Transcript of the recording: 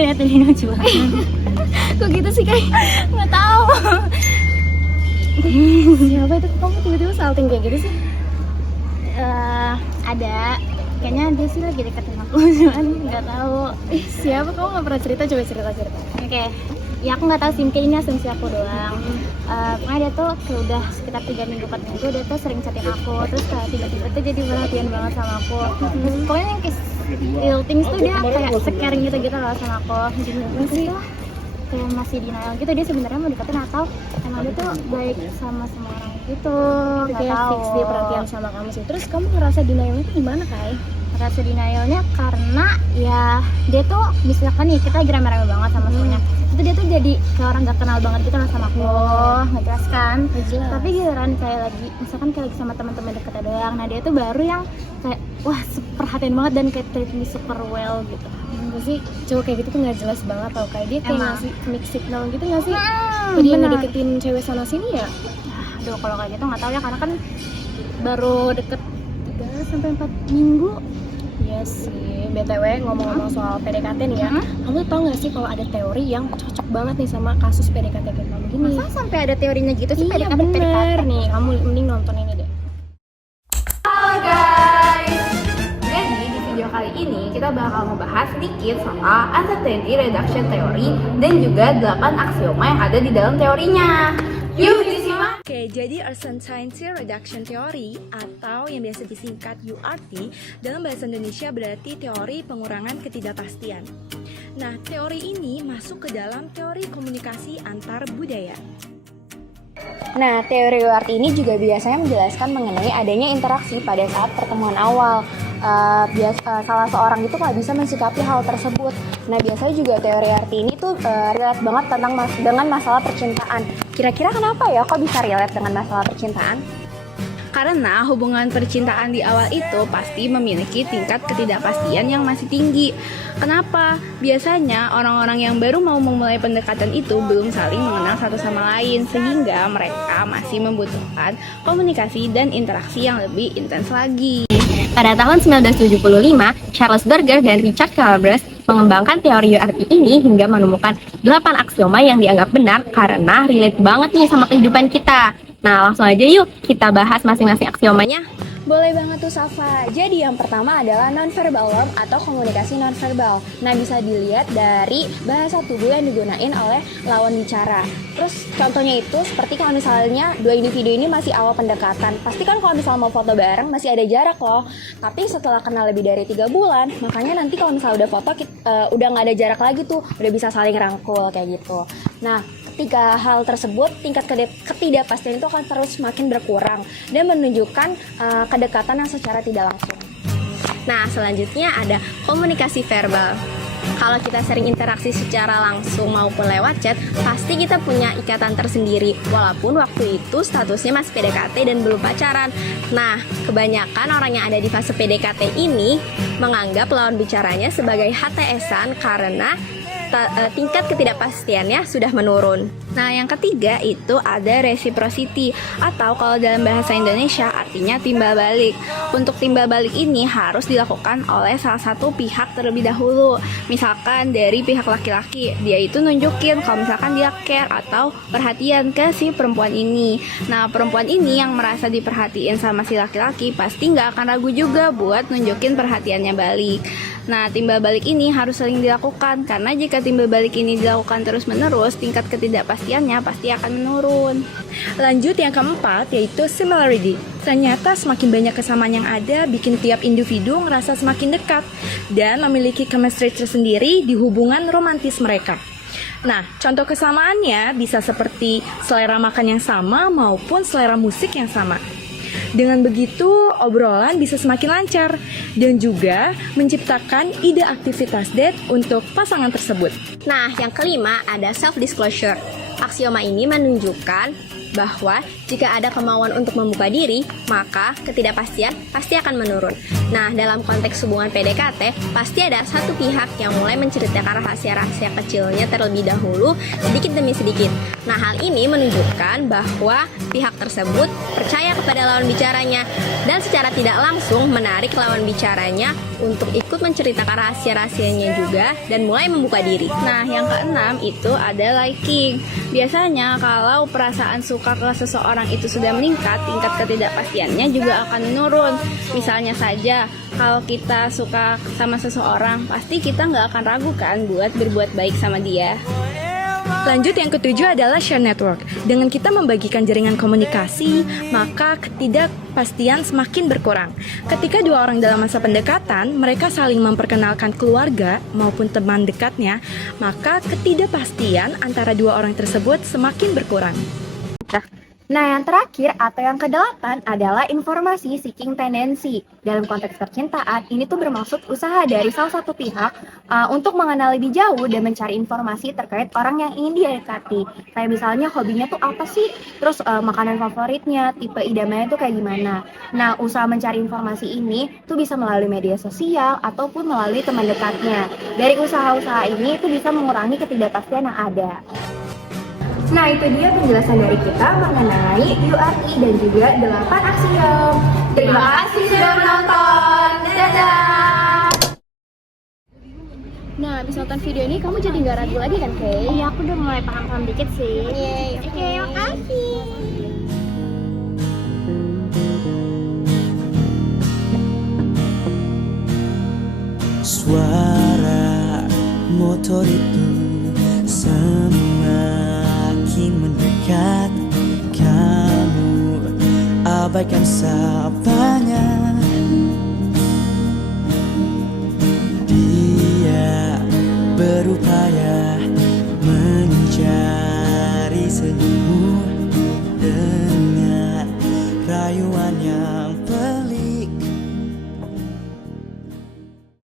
liatin ini lucu banget. Kok gitu sih Kai? Nggak tahu. Siapa itu? Kamu tiba-tiba salting kayak gitu sih? Ada. Kayaknya dia sih lagi deketin aku, cuman nggak tahu. Siapa? Kamu nggak pernah cerita? Coba cerita. Oke. Ya aku nggak tahu sih, kayaknya ini asumsi aku doang. Pokoknya dia tuh kayak udah sekitar 3 minggu 4 minggu dia tuh sering chatting aku, terus kayak tiba-tiba tuh jadi perhatian banget sama aku. Terus pokoknya yang kayak little things tuh dia kayak caring gitu loh sama aku. Jadi sih kayak masih denial gitu, dia sebenarnya mau deketin atau emang dia tuh baik sama semua orang gitu, nggak Kayak tahu. fix dia perhatian sama kamu sih. Terus kamu ngerasa denialnya itu gimana Kai? Rasa denialnya karena ya dia tuh misalkan nih kita lagi rame-rame banget sama semuanya, itu dia tuh jadi kayak orang gak kenal banget gitu lah sama aku, nggak jelas kan. Tapi giliran kayak lagi misalkan kayak lagi sama teman-teman dekatnya doang, nah dia tuh baru yang kayak wah perhatian banget dan kayak treat me super well gitu. Enggak sih, cowok kayak gitu tuh nggak jelas banget tau Kai. Dia kayak Emang. ngasih mix signal gitu nggak sih? Jadi yang Bener. ngedeketin cewek sana sini ya. Aduh kalau kayak gitu nggak tahu ya, karena kan baru deket 3-4 minggu. Iya sih. BTW ngomong-ngomong soal PDKT nih ya, kamu tau nggak sih kalau ada teori yang cocok banget nih sama kasus PDKT kayak kamu gini? Masa sampai ada teorinya gitu sih? Iya PDKT? bener nih, kamu mending nonton ini deh. Halo guys, jadi di video kali ini kita bakal ngebahas sedikit soal uncertainty reduction theory dan juga 8 aksioma yang ada di dalam teorinya. Yuk disimak! Oke, jadi Uncertainty Reduction Theory atau yang biasa disingkat URT dalam bahasa Indonesia berarti teori pengurangan ketidakpastian. Nah, teori ini masuk ke dalam teori komunikasi antar budaya. Nah, teori URT ini juga biasanya menjelaskan mengenai adanya interaksi pada saat pertemuan awal. Salah seorang itu nggak bisa mensikapi hal tersebut. Nah, biasanya juga teori URT ini tuh relate banget dengan masalah percintaan. Kira-kira kenapa ya kok bisa relate dengan masalah percintaan? Karena hubungan percintaan di awal itu pasti memiliki tingkat ketidakpastian yang masih tinggi. Kenapa? Biasanya orang-orang yang baru mau memulai pendekatan itu belum saling mengenal satu sama lain, sehingga mereka masih membutuhkan komunikasi dan interaksi yang lebih intens lagi. Pada tahun 1975, Charles Berger dan Richard Calabres mengembangkan teori URT ini hingga menemukan 8 aksioma yang dianggap benar karena relate banget nih sama kehidupan kita. Nah, langsung aja yuk kita bahas masing-masing aksiomanya. Boleh banget tuh Safa. Jadi yang pertama adalah non-verbal warmth atau komunikasi non-verbal. Nah, bisa dilihat dari bahasa tubuh yang digunain oleh lawan bicara. Terus contohnya itu seperti kalau misalnya dua individu ini masih awal pendekatan, pasti kan kalau misalnya mau foto bareng masih ada jarak loh. Tapi setelah kenal lebih dari 3 bulan, makanya nanti kalau misalnya udah foto udah nggak ada jarak lagi tuh, udah bisa saling rangkul kayak gitu. Nah, ketika hal tersebut, tingkat ketidakpastian itu akan terus semakin berkurang dan menunjukkan kedekatan yang secara tidak langsung. Nah, selanjutnya ada komunikasi verbal. Kalau kita sering interaksi secara langsung maupun lewat chat, pasti kita punya ikatan tersendiri, walaupun waktu itu statusnya masih PDKT dan belum pacaran. Nah, kebanyakan orang yang ada di fase PDKT ini menganggap lawan bicaranya sebagai HTS-an karena tingkat ketidakpastiannya sudah menurun. Nah, yang ketiga itu ada reciprocity atau kalau dalam bahasa Indonesia artinya timbal balik. Untuk timbal balik ini harus dilakukan oleh salah satu pihak terlebih dahulu. Misalkan dari pihak laki-laki, dia itu nunjukin kalau misalkan dia care atau perhatian ke si perempuan ini. Nah, perempuan ini yang merasa diperhatiin sama si laki-laki pasti nggak akan ragu juga buat nunjukin perhatiannya balik. Nah, timbal balik ini harus sering dilakukan karena jika timbal balik ini dilakukan terus-menerus, tingkat ketidakpastiannya pasti akan menurun. Lanjut yang keempat yaitu similarity. Ternyata semakin banyak kesamaan yang ada bikin tiap individu ngerasa semakin dekat dan memiliki chemistry tersendiri di hubungan romantis mereka. Nah, contoh kesamaannya bisa seperti selera makan yang sama maupun selera musik yang sama. Dengan begitu, obrolan bisa semakin lancar dan juga menciptakan ide aktivitas date untuk pasangan tersebut. Nah, yang kelima ada self-disclosure. Aksioma ini menunjukkan bahwa jika ada kemauan untuk membuka diri, maka ketidakpastian pasti akan menurun. Nah, dalam konteks hubungan PDKT, pasti ada satu pihak yang mulai menceritakan rahasia-rahasia kecilnya terlebih dahulu, sedikit demi sedikit. Nah, hal ini menunjukkan bahwa pihak tersebut percaya kepada lawan bicaranya dan secara tidak langsung menarik lawan bicaranya untuk ikut menceritakan rahasia-rahasianya juga dan mulai membuka diri. Nah, yang keenam itu ada liking. Biasanya kalau perasaan suka ke seseorang itu sudah meningkat, tingkat ketidakpastiannya juga akan menurun. Misalnya saja, kalau kita suka sama seseorang, pasti kita nggak akan ragu kan buat berbuat baik sama dia. Lanjut yang ketujuh adalah share network. Dengan kita membagikan jaringan komunikasi, maka ketidakpastian semakin berkurang. Ketika dua orang dalam masa pendekatan, mereka saling memperkenalkan keluarga maupun teman dekatnya, maka ketidakpastian antara dua orang tersebut semakin berkurang. Nah, yang terakhir atau yang kedelapan adalah informasi seeking tendency. Dalam konteks percintaan, ini tuh bermaksud usaha dari salah satu pihak untuk mengenal lebih jauh dan mencari informasi terkait orang yang ingin dia dekati. Kayak misalnya hobinya tuh apa sih, terus makanan favoritnya, tipe idamannya tuh kayak gimana. Nah, usaha mencari informasi ini tuh bisa melalui media sosial ataupun melalui teman dekatnya. Dari usaha-usaha ini tuh bisa mengurangi ketidakpastian yang ada. Nah, itu dia penjelasan dari kita mengenai URI dan juga 8 aksiom. Terima kasih sudah menonton. Dadah! Nah, habis nonton video ini kamu jadi nggak ragu lagi kan, Kay? Iya, aku udah mulai paham-paham dikit sih. Yeay, oke, makasih. Suara motor itu semakin mendekat. Kamu abaikan sapanya. Dia berupaya mencari senyummu dengan rayuannya